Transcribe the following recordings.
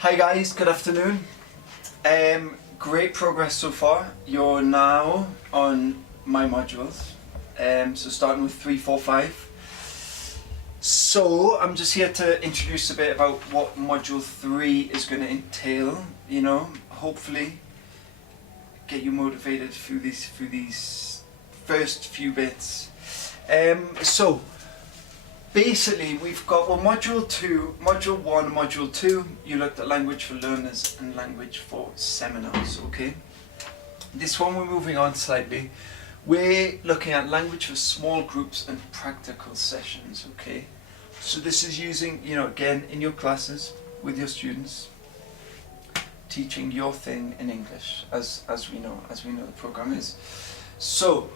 Hi guys, good afternoon. Great progress so far. You're now on my modules. So starting with 3, 4, 5. So I'm just here to introduce a bit about what module 3 is going to entail. You know, hopefully get you motivated through these first few bits. So basically, we've got module 1 and module 2, you looked at language for learners and language for seminars, okay? This one we're moving on slightly. We're looking at language for small groups and practical sessions, okay? So this is using, you know, again, in your classes, with your students, teaching your thing in English, as we know the program is. So,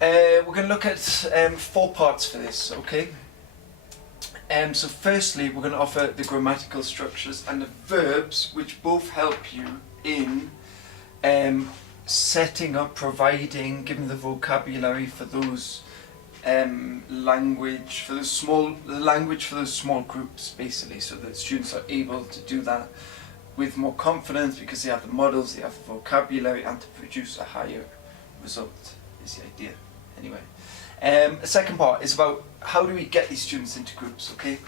we're going to look at 4 parts for this, okay? So firstly, we're going to offer the grammatical structures and the verbs, which both help you in setting up, providing, giving the vocabulary for those language for those small groups, basically, so that students are able to do that with more confidence because they have the models, they have the vocabulary, and to produce a higher result is the idea. Anyway, the second part is about how do we get these students into groups, okay?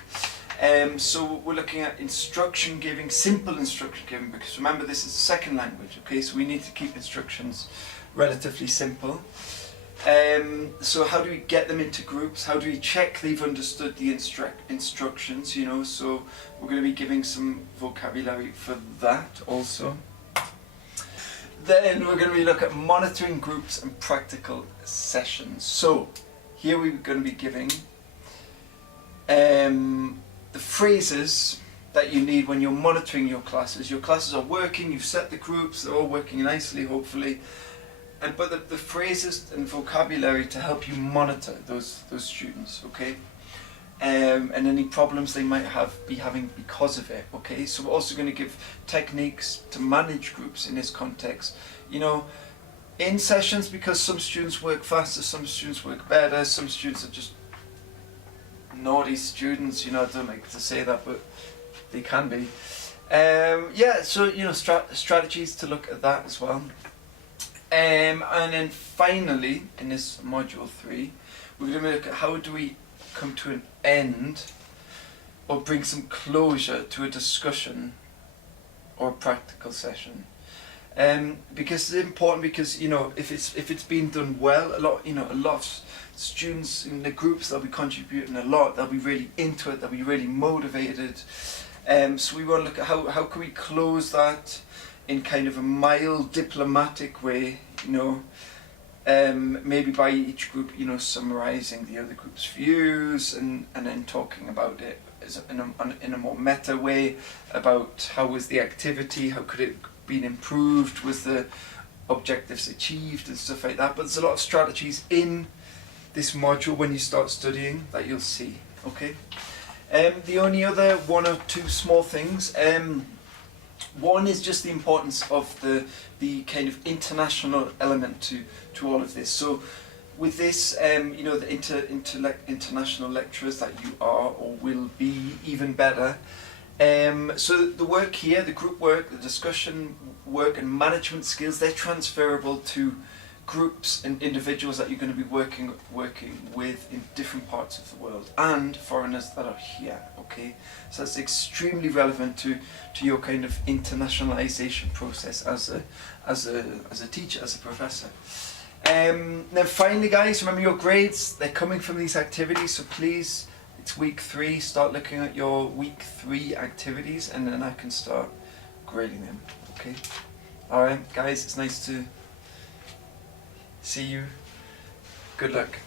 So we're looking at instruction giving, simple instruction giving, because remember this is a second language, okay? So we need to keep instructions relatively simple. So how do we get them into groups? How do we check they've understood the instructions, you know? So we're going to be giving some vocabulary for that also. Then we're going to be looking at monitoring groups and practical sessions. So here we're going to be giving the phrases that you need when you're monitoring your classes. Your classes are working, you've set the groups, they're all working nicely, hopefully. But the phrases and vocabulary to help you monitor those students, okay? And any problems they might be having because of it, okay? So we're also going to give techniques to manage groups in this context. You know, in sessions, because some students work faster, some students work better, some students are just naughty students, you know, I don't like to say that, but they can be. Yeah, so, you know, strategies to look at that as well. And then finally, in this module 3, we're going to look at how do we come to an end or bring some closure to a discussion or a practical session. Because it's important, because, you know, if it's being done well, a lot of students in the groups, they'll be contributing a lot, they'll be really into it, they'll be really motivated. So we want to look at how can we close that in kind of a mild, diplomatic way, you know, maybe by each group, you know, summarising the other group's views and then talking about it as in a more meta way about how was the activity, how could it been improved, was the objectives achieved and stuff like that. But there's a lot of strategies in this module when you start studying that you'll see, okay? The only other 1 or 2 small things, one is just the importance of the kind of international element to all of this. So with this, you know, the international lecturers that you are or will be, even better. So the work here, the group work, the discussion work and management skills, they're transferable to groups and individuals that you're going to be working with in different parts of the world, and foreigners that are here, okay? So that's extremely relevant to your kind of internationalization process as a teacher, as a professor. Then finally, guys, remember your grades, they're coming from these activities, so please, it's week 3, start looking at your week 3 activities, and then I can start grading them, okay? Alright, guys, it's nice to see you. Good luck.